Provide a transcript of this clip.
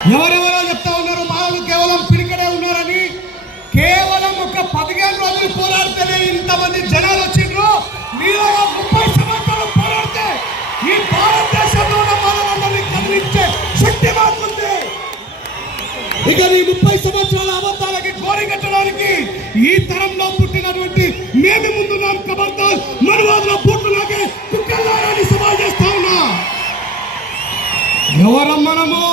ఎవరెవరో చెప్తా ఉన్నారు మాకు కేవలం పిడికడే ఉన్నారని. కేవలం ఒక 15 రోజులు పోరాడితేనే ఇంతమంది జనాలు వచ్చిండ్రు. మీరు 30 సంవత్సరాలు పోరాడితే ఈ భారతదేశంలో ఉన్న మానవులందరినీ కదిలించే శక్తి మాకుంది. ఇక నీ 30 సంవత్సరాల అబద్ధాలకి కోరికట్టడానికి ఈ తరంలో పుట్టినటువంటి మేము ముందున్నాం. ఖబర్దార్ మనువాదుల బూట్లులాగే కుక్కల్లారని సవాల్ చేస్తా ఉన్నా. ఎవరమ్మనము